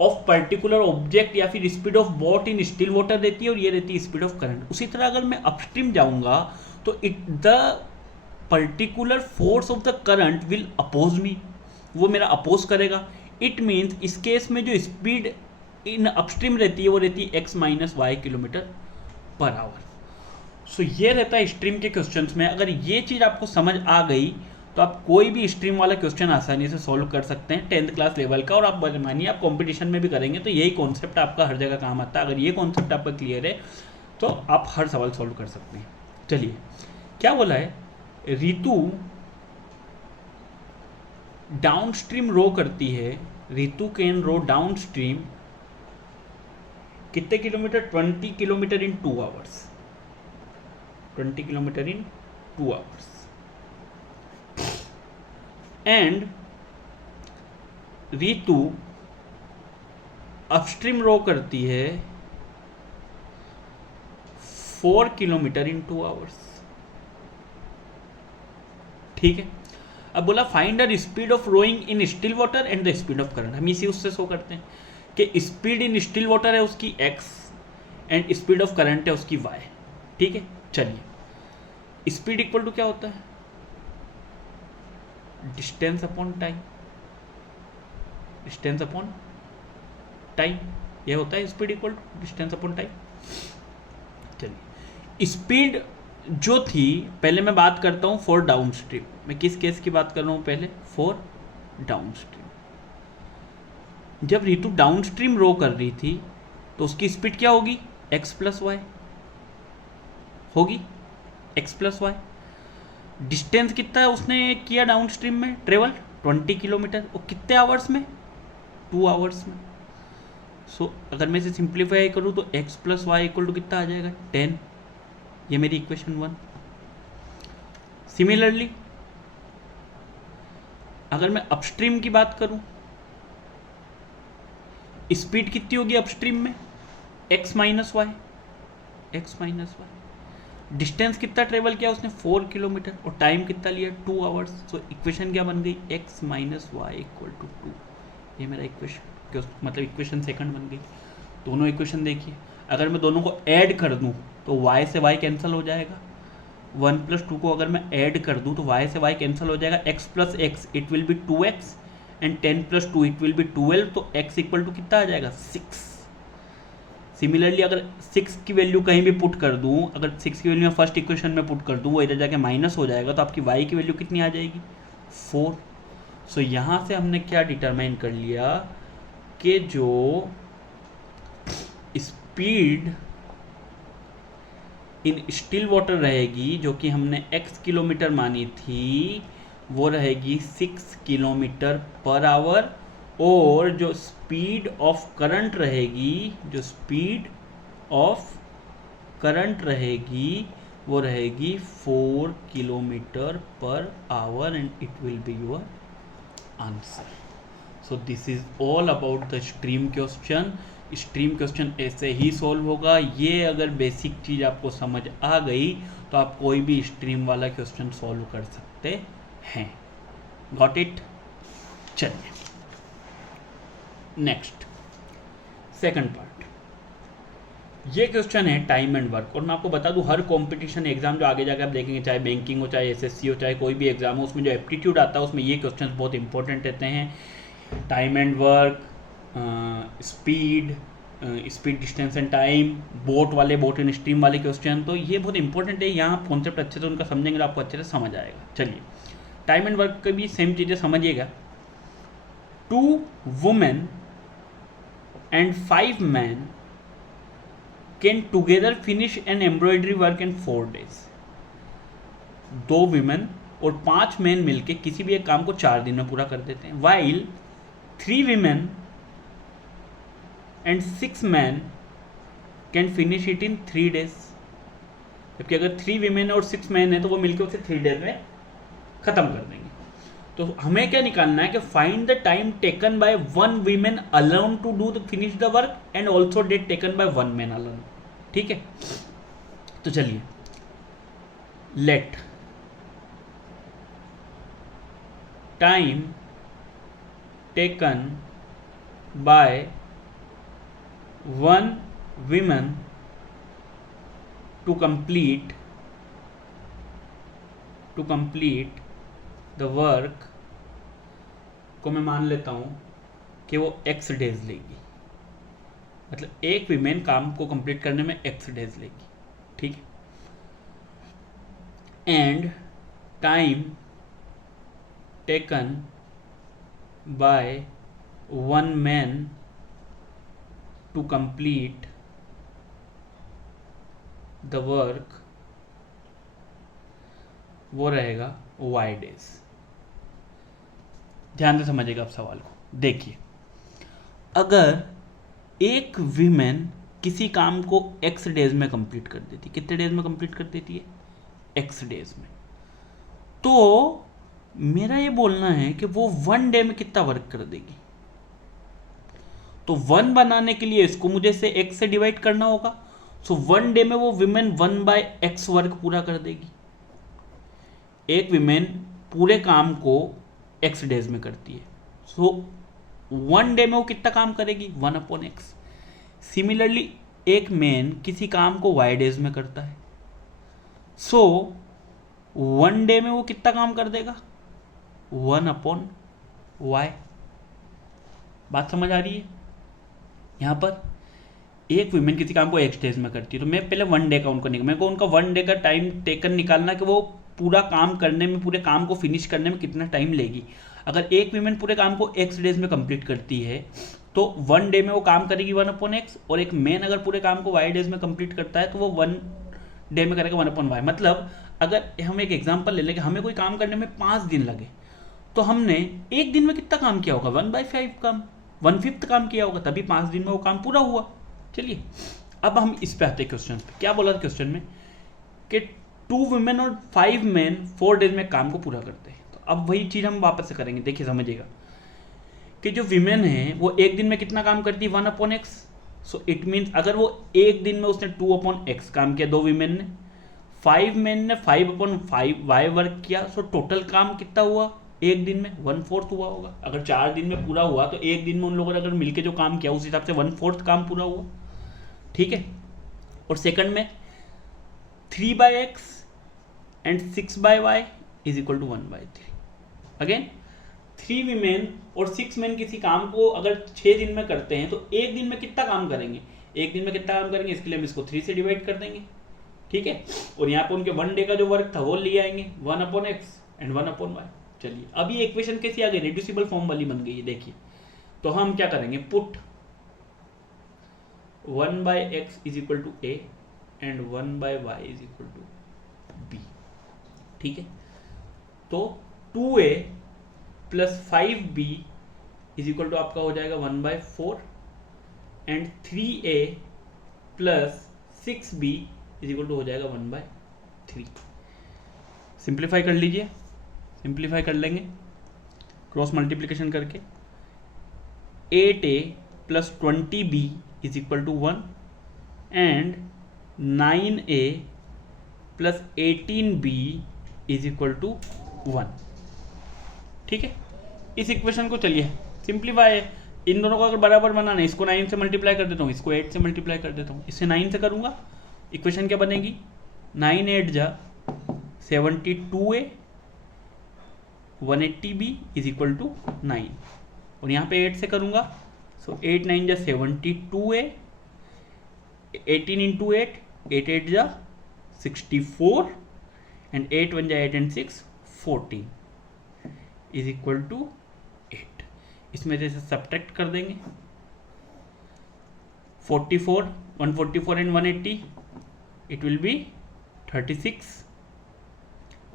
ऑफ पर्टिकुलर ऑब्जेक्ट या फिर speed of boat in still water रहती है, और ये रहती है स्पीड ऑफ करंट। उसी तरह अगर मैं अपस्ट्रीम जाऊंगा तो the particular force of the current will oppose me, वो मेरा अपोज करेगा। इट मीन्स इस केस में जो स्पीड इन अपस्ट्रीम रहती है वो रहती है x minus Y kilometre per hour. So ये रहता है स्ट्रीम के क्वेश्चंस में। अगर ये चीज़ आपको समझ आ गई तो आप कोई भी स्ट्रीम वाला क्वेश्चन आसानी से सॉल्व कर सकते हैं 10th क्लास लेवल का। और आप मानिए आप कंपटीशन में भी करेंगे तो यही कॉन्सेप्ट आपका हर जगह काम आता है। अगर ये कॉन्सेप्ट आपका क्लियर है तो आप हर सवाल सॉल्व कर सकते हैं। चलिए क्या बोला है, रितु डाउन स्ट्रीम रो करती है, Ritu can row down stream kilometre, 20 kilometre in 2 hours, 20 kilometre in 2 hours. And Ritu upstream row करती है 4 किलोमीटर इन 2 आवर्स। ठीक है, अब बोला find the speed of rowing in still water and the speed of current. हम इसी उससे show करते हैं कि स्पीड इन स्टिल वाटर है उसकी x and speed of current है उसकी y। ठीक है, चलिए स्पीड इक्वल टू क्या होता है, distance upon time, distance upon time, ये होता है speed equal to distance upon time. चलिए स्पीड जो थी, पहले मैं बात करता हूँ फॉर डाउन स्ट्रीम। मैं किस केस की बात कर रहा हूँ पहले, फॉर डाउन स्ट्रीम। जब रितु डाउन स्ट्रीम रो कर रही थी तो उसकी स्पीड क्या होगी, x प्लस वाई होगी, x प्लस वाई। डिस्टेंस कितना है उसने किया डाउन स्ट्रीम में ट्रेवल, 20 किलोमीटर, और कितने आवर्स में, 2 आवर्स में। सो अगर मैं इसे सिंप्लीफाई करूँ तो x plus Y equal to कितना आ जाएगा, 10। ये मेरी इक्वेशन 1। सिमिलरली अगर मैं अपस्ट्रीम की बात करूं, स्पीड कितनी होगी अपस्ट्रीम में, x minus y, x minus y. Distance कितना ट्रेवल किया उसने, 4 किलोमीटर, और टाइम कितना लिया, 2 आवर्स। सो इक्वेशन क्या बन गई, x minus Y equal to 2। ये मेरा इक्वेशन मतलब इक्वेशन सेकंड बन गई। दोनों इक्वेशन देखिए, अगर मैं दोनों को ऐड कर दूं तो y से y कैंसिल हो जाएगा, 1 प्लस 2 को अगर मैं ऐड कर दूं तो y से y कैंसिल हो जाएगा, x plus x it will B 2x and 10 plus 2 it will B 12। तो x इक्वल टू कितना आ जाएगा, 6। सिमिलरली अगर 6 की वैल्यू कहीं भी पुट कर दूं, अगर 6 की वैल्यू मैं फर्स्ट इक्वेशन में पुट कर दूं, वो इधर जाके माइनस हो जाएगा, तो आपकी y की वैल्यू कितनी आ जाएगी, 4। सो यहाँ से हमने क्या डिटरमाइन कर लिया कि जो स्पीड इन स्टिल वाटर रहेगी, जो कि हमने x किलोमीटर मानी थी, वो रहेगी 6 किलोमीटर पर आवर, और जो स्पीड ऑफ करंट रहेगी, जो स्पीड ऑफ करंट रहेगी वो रहेगी 4 kilometre per our, and it will be your answer. So this is all about the stream question. Stream question ऐसे ही सॉल्व होगा। ये अगर बेसिक चीज़ आपको समझ आ गई तो आप कोई भी स्ट्रीम वाला क्वेश्चन सॉल्व कर सकते हैं। Got it. चलिए नेक्स्ट सेकंड पार्ट। ये क्वेश्चन है टाइम एंड वर्क। और मैं आपको बता दूं, हर कंपटीशन एग्जाम जो आगे जाकर आप देखेंगे, चाहे बैंकिंग हो, चाहे एसएससी हो, चाहे कोई भी एग्जाम हो, उसमें जो एप्टीट्यूड आता है उसमें ये क्वेश्चन बहुत इंपॉर्टेंट रहते हैं। Time and work, speed, speed, distance and time, boat and stream वाले क्वेश्चन, तो ये बहुत इंपॉर्टेंट है। यहाँ आप कॉन्सेप्ट अच्छे से उनका समझेंगे तो आपको अच्छे से समझ आएगा। चलिए टाइम एंड वर्क की भी सेम चीज़ें समझिएगा। 2 women and 5 man can together finish an embroidery work in 4 days। 2 women और 5 मैन मिलके किसी भी एक काम को 4 दिन में पूरा कर देते हैं। While 3 women and 6 man can finish it in 3 days। जबकि अगर 3 विमेन और 6 मैन है तो वो मिलकर उसे 3 days में ख़त्म कर देंगे। तो हमें क्या निकालना है कि find the time taken by 1 women alone to do the finish the work and also that taken by 1 man alone. ठीक है, तो चलिए, let time taken by 1 women to complete the work को मैं मान लेता हूँ कि वो x days लेगी। मतलब एक वीमेन काम को कंप्लीट करने में x days लेगी। ठीक है, and time taken by 1 man to complete the work वो रहेगा y days। ध्यान से समझिएगा आप सवाल को। देखिए, अगर एक वीमेन किसी काम को x days में कंप्लीट कर देती, कितने डेज में कंप्लीट कर देती है? x days में। तो मेरा ये बोलना है कि वो 1 day में कितना वर्क कर देगी। तो 1 बनाने के लिए इसको मुझे से x से डिवाइड करना होगा। सो 1 day में वो विमेन 1/x वर्क पूरा कर देगी। एक विमेन पूरे काम को x days में करती है, सो 1 day में वो कितना काम करेगी? 1/x। सिमिलरली एक मैन किसी काम को y days में करता है, सो 1 day में वो कितना काम कर देगा? 1/y। बात समझ आ रही है? यहाँ पर एक विमेन किसी काम को x days में करती है, तो मैं पहले 1 day काउंट करने का, मेरे को उनका 1 day का टाइम टेकन निकालना कि वो पूरा काम करने में, पूरे काम को फिनिश करने में कितना टाइम लेगी। अगर एक विमेन पूरे काम को x days में कंप्लीट करती है तो 1 day में वो काम करेगी 1/x, और एक मैन अगर पूरे काम को y days में कंप्लीट करता है तो वो 1 day में करेगा 1/y। मतलब अगर हम एक एग्जांपल ले लें कि हमें कोई काम करने में 5 दिन लगे, तो हमने एक दिन में कितना काम किया होगा? 1/5 काम, 1/5 काम किया होगा, तभी 5 दिन में वो काम पूरा हुआ। चलिए, अब हम इस पे आते हैं क्वेश्चन पे। क्या बोला था क्वेश्चन में कि 2 वुमेन और 5 मैन 4 days में काम को पूरा करते हैं। तो अब वही चीज़ हम वापस से करेंगे। देखिए, समझिएगा कि जो विमेन है वो एक दिन में कितना काम करती है? 1/x। सो इट मीन्स अगर वो एक दिन में उसने 2/x काम किया, 2 विमेन ने, 5 मैन ने 5/5y वर्क किया, सो टोटल काम कितना हुआ एक दिन में? 1/4 हुआ होगा। अगर 4 दिन में पूरा हुआ तो एक दिन में उन लोगों ने अगर मिलके जो काम किया उस हिसाब से 1/4 काम पूरा हुआ। ठीक है, और सेकंड में 3/x and 6/y is equal to 1/3। Again 3 women और 6 मैन किसी काम को अगर 6 दिन में करते हैं तो एक दिन में कितना काम करेंगे? एक दिन में कितना काम करेंगे, इसके लिए हम इसको 3 से डिवाइड कर देंगे। ठीक है, और यहाँ पे उनके 1 day का जो वर्क था वो ले आएंगे 1/x एंड 1/y। चलिए, अब ये इक्वेशन कैसी आ गई? रिड्यूसिबल फॉर्म वाली बन गई है। देखिए, तो हम क्या करेंगे? Put 1/x is equal to a and 1/y is equal to b। ठीक है, तो 2a plus 5b is equal to आपका हो जाएगा 1/4 and 3a plus 6b is equal to हो जाएगा 1/3। सिंप्लीफाई कर लीजिए, सिंप्लीफाई कर लेंगे क्रॉस मल्टीप्लिकेशन करके। 8a plus 20b is equal to 1 and 9a plus 18b is equal to 1। ठीक है, इस इक्वेशन को चलिए सिंप्लीफाई है, इन दोनों को अगर बराबर बनाना है, इसको 9 से मल्टीप्लाई कर देता हूँ, इसको 8 से मल्टीप्लाई कर देता हूँ, इससे 9 से करूँगा, इक्वेशन क्या बनेगी? 9 8 जा 72a 180b is equal to 9, और यहाँ पे 8 से करूँगा, सो 8 9 जा 72a, 18 इंटू 8, 8 8 जा 64 एंड 8 1 जा 8 एंड 6 14। Is equal to 8। इसमें से सब्ट्रैक्ट कर देंगे 44, 144 and 180, it will be 36।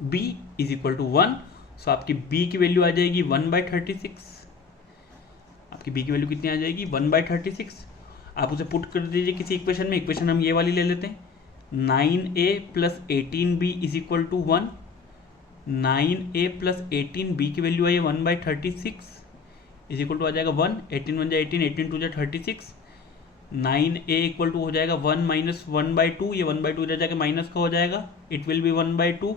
b is equal to 1, so आपकी b की वैल्यू आ जाएगी 1/36। आपकी b की वैल्यू कितनी आ जाएगी 1/36। आप उसे पुट कर दीजिए किसी इक्वेशन में। इक्वेशन हम ये वाली ले लेते हैं, 9a + 18b is equal to 1। 9a + 18b की वैल्यू आई 1/36 इज इक्वल टू आ जाएगा 1। 18 1 18, 18 2 36। 9a इक्वल टू हो जाएगा 1 माइनस 1/2, ये 1/2 इधर जाके माइनस का हो जाएगा, इट विल बी 1/2।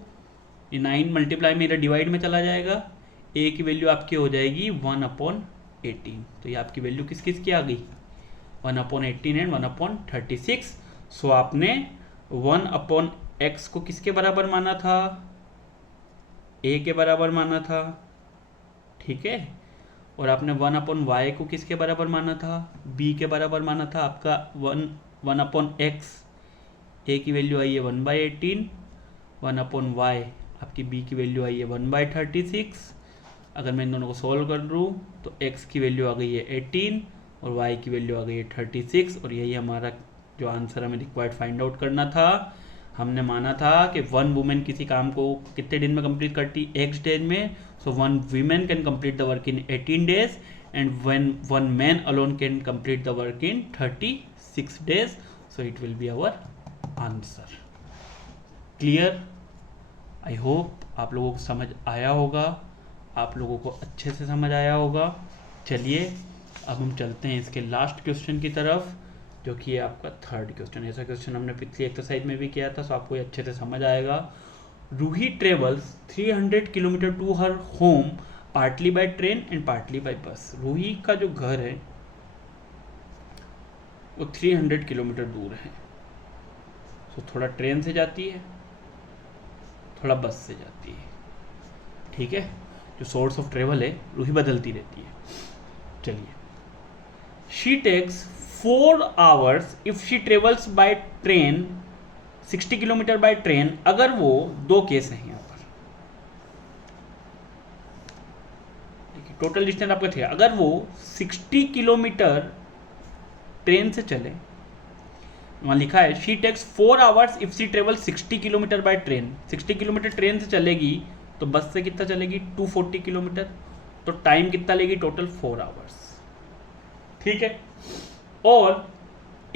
ये 9 मल्टीप्लाई में इधर डिवाइड में चला जाएगा, a की वैल्यू आपकी हो जाएगी 1/18। तो ये आपकी वैल्यू किस किस की आ गई 1/18 एंड 1/36। सो आपने 1/x को किसके बराबर माना था, a के बराबर माना था, ठीक है। और आपने 1/y को किसके बराबर माना था, b के बराबर माना था। आपका 1/x a की वैल्यू आई है 1/18, 1/y आपकी b की वैल्यू आई है 1/36। अगर मैं इन दोनों को सॉल्व कर दूँ तो x की वैल्यू आ गई है 18 और y की वैल्यू आ गई है 36। और यही हमारा जो आंसर हमें रिक्वायर्ड फाइंड आउट करना था। हमने माना था कि वन वुमेन किसी काम को कितने दिन में कंप्लीट करती, x डेज में। So one women can complete the work in 18 days and one man alone can complete the work in 36 days. So it will be our answer. Clear? I hope आप लोगों को समझ आया होगा, आप लोगों को अच्छे से समझ आया होगा। चलिए अब हम चलते हैं इसके लास्ट क्वेश्चन की तरफ, जो कि है आपका थर्ड क्वेश्चन। ऐसा क्वेश्चन हमने पिछली एक्सरसाइज में भी किया था, सो आपको ये अच्छे से समझ आएगा। Ruhi travels 300 kilometre to her home partly by train and partly by bus. Ruhi का जो घर है वो 300 किलोमीटर दूर है। सो थोड़ा ट्रेन से जाती है, थोड़ा बस से जाती है, ठीक है। जो सोर्स ऑफ ट्रेवल है रूही बदलती रहती है। चलिए, she takes 4 hours if she travels by train 60 kilometre by train. अगर वो दो केस हैं यहाँ पर, देखिए टोटल डिस्टेंस आपका थे, अगर वो 60 किलोमीटर ट्रेन से चले, वहाँ लिखा है she takes 4 hours if she travel 60 kilometre by train. 60 kilometre train से चलेगी तो बस से कितना चलेगी 240 किलोमीटर, तो टाइम कितना लेगी टोटल 4 hours, ठीक है। और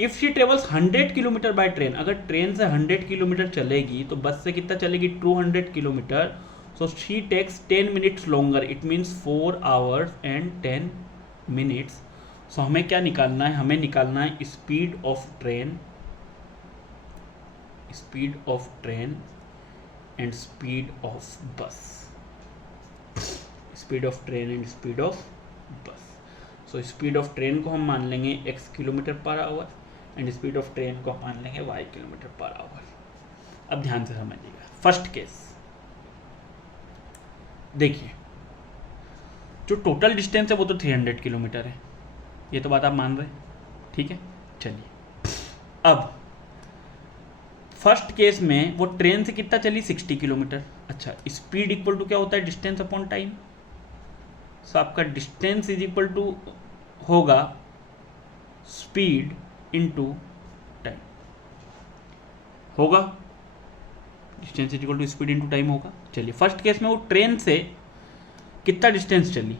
if she travels 100 kilometre by train, अगर ट्रेन से 100 किलोमीटर चलेगी तो बस से कितना चलेगी 200 kilometre. So she takes 10 minutes longer, it means 4 hours and 10 minutes। So हमें क्या निकालना है, हमें निकालना है speed of train, speed of train and speed of bus, speed of train and speed of bus. So speed of train को हम मान लेंगे x kilometre per our and speed of train को हम मान लेंगे y किलोमीटर पर आवर। अब ध्यान से समझिएगा। फर्स्ट केस देखिए, जो टोटल डिस्टेंस है वो तो 300 किलोमीटर है, ये तो बात आप मान रहे हैं, ठीक है। चलिए, अब फर्स्ट केस में वो ट्रेन से कितना चली 60 किलोमीटर। अच्छा, स्पीड इक्वल टू क्या होता है डिस्टेंस अपॉन टाइम। सो आपका डिस्टेंस इज इक्वल टू होगा स्पीड इनटू टाइम, होगा distance is equal to speed into time होगा। चलिए, फर्स्ट केस में वो ट्रेन से कितना डिस्टेंस चली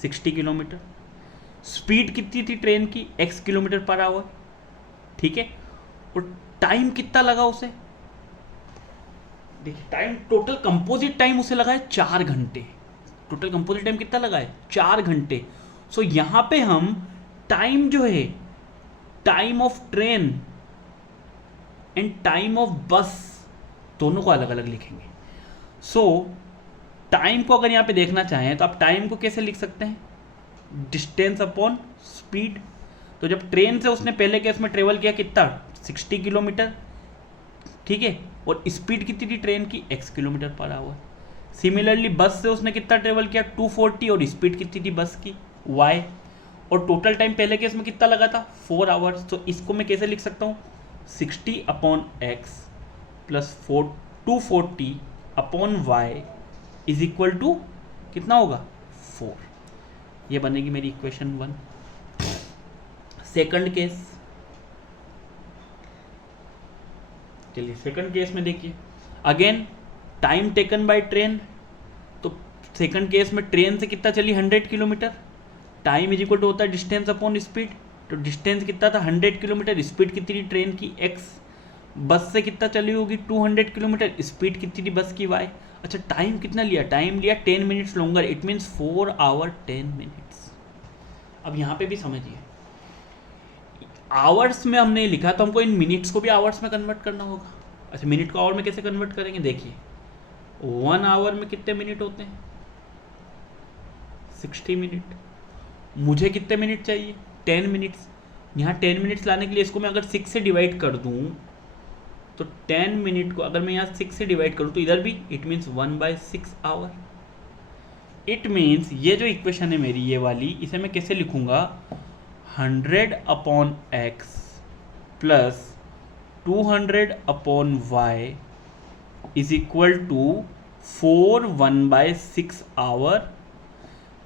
60 किलोमीटर, स्पीड कितनी थी ट्रेन की x किलोमीटर पर आवर, ठीक है। और टाइम कितना लगा उसे, देखिए टाइम टोटल कंपोजिट टाइम उसे लगा है 4 घंटे। टोटल कंपोजिट टाइम कितना लगा है 4 घंटे। सो यहां पे हम टाइम जो है, time of train and time of बस दोनों को अलग अलग लिखेंगे। सो टाइम को अगर यहां पे देखना चाहें तो आप टाइम को कैसे लिख सकते हैं, डिस्टेंस अपॉन स्पीड। तो जब ट्रेन से उसने पहले केस में ट्रेवल किया कितना 60 किलोमीटर, ठीक है, और स्पीड कितनी थी ट्रेन की x kilometre per our. Similarly बस से उसने कितना ट्रेवल किया 240 और स्पीड कितनी थी बस की y, और टोटल टाइम पहले केस में कितना लगा था 4 आवर्स। तो इसको मैं कैसे लिख सकता हूँ 60/x plus 240/y is equal to कितना होगा 4। ये बनेगी मेरी इक्वेशन 1। सेकंड केस, चलिए सेकंड केस में देखिए, again time taken by train. तो सेकंड केस में ट्रेन से कितना चली 100 kilometre, time is equal to होता है डिस्टेंस अपॉन स्पीड। तो डिस्टेंस कितना था 100 किलोमीटर, स्पीड कितनी ट्रेन की x, बस से कितना चली होगी 200 किलोमीटर, स्पीड कितनी थी बस की y। अच्छा टाइम कितना लिया, टाइम लिया 10 minutes longer, it means 4 hour 10 minutes. अब यहाँ पे भी समझिए, आवर्स में हमने लिखा तो हमको इन मिनट्स को भी आवर्स में कन्वर्ट करना होगा। अच्छा मिनट को आवर में कैसे कन्वर्ट करेंगे, देखिए 1 आवर में कितने मिनट होते हैं 60 मिनट। मुझे कितने मिनट चाहिए 10 मिनट्स। यहाँ 10 मिनट्स लाने के लिए इसको मैं अगर 6 से डिवाइड कर दूँ तो 10 मिनट को अगर मैं यहाँ 6 से डिवाइड करूँ तो इधर भी it means 1/6 hour. It means ये जो इक्वेशन है मेरी ये वाली, इसे मैं कैसे लिखूँगा 100/x plus 200/y is equal to 4 1/6 hour,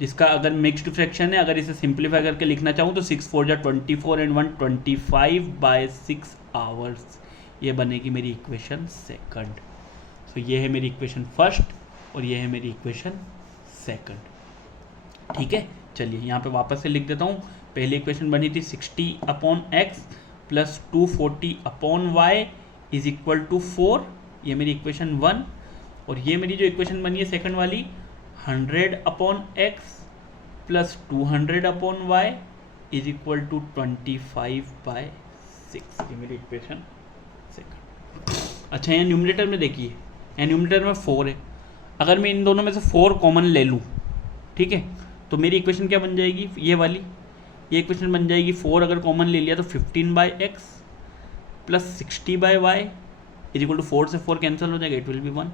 जिसका अगर मिक्स्ड फ्रैक्शन है, अगर इसे सिंप्लीफाई करके लिखना चाहूँ तो 6 4 जा 24 एंड 1 25/6 आवर्स। ये बनेगी मेरी इक्वेशन सेकंड। सो ये है मेरी इक्वेशन फर्स्ट और ये है मेरी इक्वेशन सेकंड। ठीक है, चलिए यहाँ पे वापस से लिख देता हूँ। पहली इक्वेशन बनी थी 60/x plus 240/y is equal to 4, ये मेरी इक्वेशन 1। और ये मेरी जो इक्वेशन बनी है सेकंड वाली 100/x plus 200/y is equal to 25/6, ये मेरी इक्वेशन सेकंड। अच्छा यहाँ न्यूमरेटर में देखिए, यहाँ न्यूमरेटर में 4 है, अगर मैं इन दोनों में से 4 कॉमन ले लूँ, ठीक है, तो मेरी इक्वेशन क्या बन जाएगी, ये वाली, ये इक्वेशन बन जाएगी 4 अगर कॉमन ले लिया तो 15/x plus 60/y is equal to 4 से 4 कैंसिल हो जाएगा, इट विल बी 1।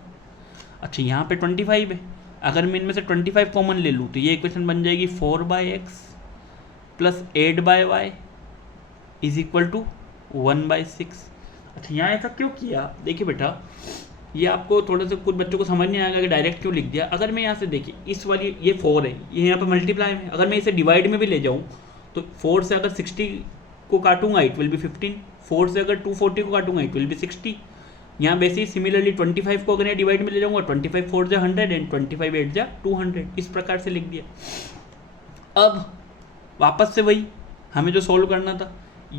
अच्छा यहाँ पे 25 है, अगर मैं इनमें से 25 कॉमन ले लूँ तो ये इक्वेशन बन जाएगी 4/x plus 8/y is equal to 1/6। अच्छा यहाँ ऐसा क्यों किया, देखिए बेटा ये आपको थोड़ा सा कुछ बच्चों को समझ नहीं आएगा कि डायरेक्ट क्यों लिख दिया। अगर मैं यहाँ से देखिए इस वाली ये 4 है, ये यहाँ पे मल्टीप्लाई में, अगर मैं इसे डिवाइड में भी ले जाऊँ तो 4 से अगर 60 को काटूंगा इट विल बी 15, 4 से अगर 240 को काटूंगा इट विल बी 60। यहाँ वैसे सिमिलरली 25 को अगर मैं डिवाइड में ले जाऊँगा 25 4 जा 100 एंड 25 8 जा 200, इस प्रकार से लिख दिया। अब वापस से वही हमें जो सॉल्व करना था,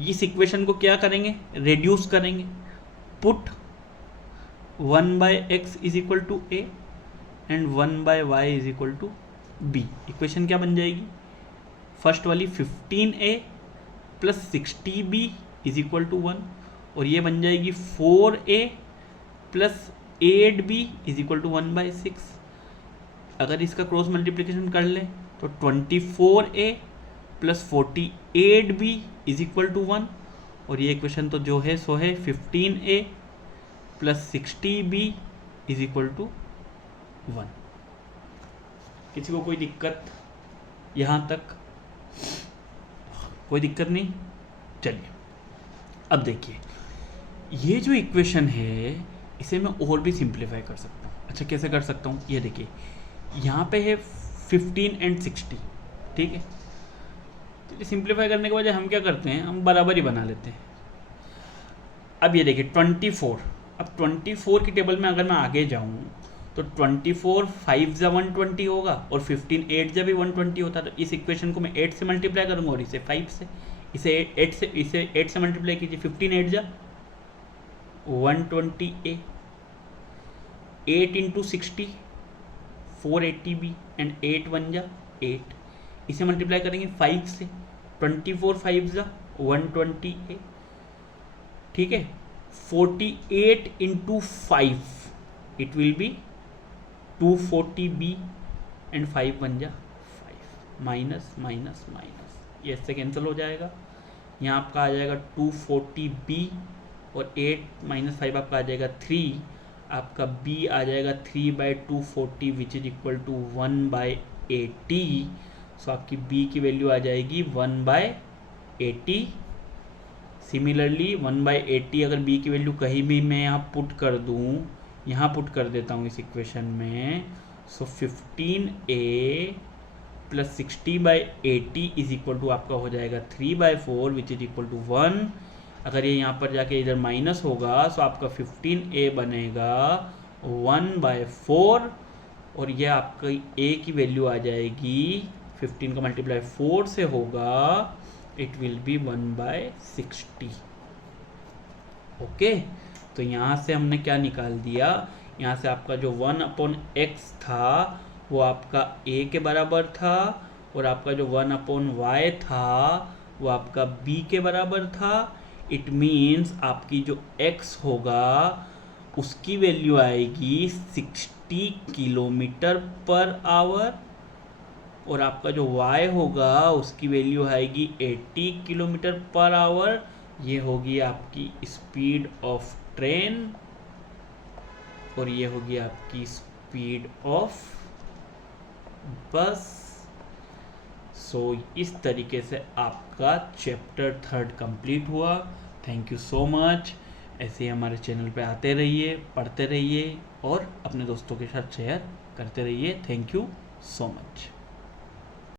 इस इक्वेशन को क्या करेंगे, रेड्यूस करेंगे। Put 1/x is equal to a and 1/y is equal to b। Equation क्या बन जाएगी, फर्स्ट वाली 15a plus 60b is equal to 1, और ये बन जाएगी 4a plus 8b is equal to 1/6। अगर इसका क्रॉस मल्टीप्लिकेशन कर लें तो 24a plus 48b is equal to 1, और ये इक्वेशन तो जो है सो है 15a plus 60b is equal to 1। किसी को कोई दिक्कत यहाँ तक, कोई दिक्कत नहीं। चलिए अब देखिए ये जो इक्वेशन है इसे मैं और भी सिंप्लीफाई कर सकता हूँ। अच्छा कैसे कर सकता हूँ, ये देखिए यहाँ पे है 15 एंड 60, ठीक है, तो सिंप्लीफाई करने के बजाय हम क्या करते हैं, हम बराबर ही बना लेते हैं। अब ये देखिए 24, अब 24 की टेबल में अगर मैं आगे जाऊँ तो 24 5 जा 120 होगा और 15 8 जा भी 120 होता है। तो इस इक्वेशन को मैं 8 से मल्टीप्लाई करूँगा और इसे 5 से, इसे 8 से मल्टीप्लाई कीजिए, 15 8 जा 120a, 8 इंटू 60 480b एंड 8 1 जा 8, इसे मल्टीप्लाई करेंगे 5 से, 24 5 जा 120a, ठीक है, 48 into 5 it will B 240b and 5 1 जा 5, माइनस माइनस माइनस, ये इससे कैंसिल हो जाएगा। यहाँ आपका आ जाएगा 240b और 8 माइनस 5 आपका आ जाएगा 3, आपका b आ जाएगा 3/240 विच इज इक्वल टू 1/80। सो आपकी b की वैल्यू आ जाएगी 1/80। सिमिलरली 1/80 अगर b की वैल्यू कहीं भी मैं यहाँ पुट कर दूँ, यहाँ पुट कर देता हूँ इस इक्वेशन में, so 15a plus 60/80 is equal to आपका हो जाएगा 3/4 विच इज इक्वल टू 1। अगर ये यहाँ पर जाके इधर माइनस होगा तो आपका 15a बनेगा 1/4 और ये आपका a की वैल्यू आ जाएगी 15 का मल्टीप्लाई 4 से होगा, इट विल बी 1/60। ओके, तो यहाँ से हमने क्या निकाल दिया, यहाँ से आपका जो 1/x था वो आपका a के बराबर था और आपका जो 1/y था वो आपका b के बराबर था। इट मीन्स आपकी जो x होगा उसकी वैल्यू आएगी 60 किलोमीटर पर आवर और आपका जो y होगा उसकी वैल्यू आएगी 80 किलोमीटर पर आवर। ये होगी आपकी स्पीड ऑफ ट्रेन और ये होगी आपकी स्पीड ऑफ बस। सो इस तरीके से आपका चैप्टर 3 कंप्लीट हुआ। Thank you so much. ऐसे ही हमारे चैनल पे आते रहिए, पढ़ते रहिए और अपने दोस्तों के साथ शेयर करते रहिए। Thank you so much.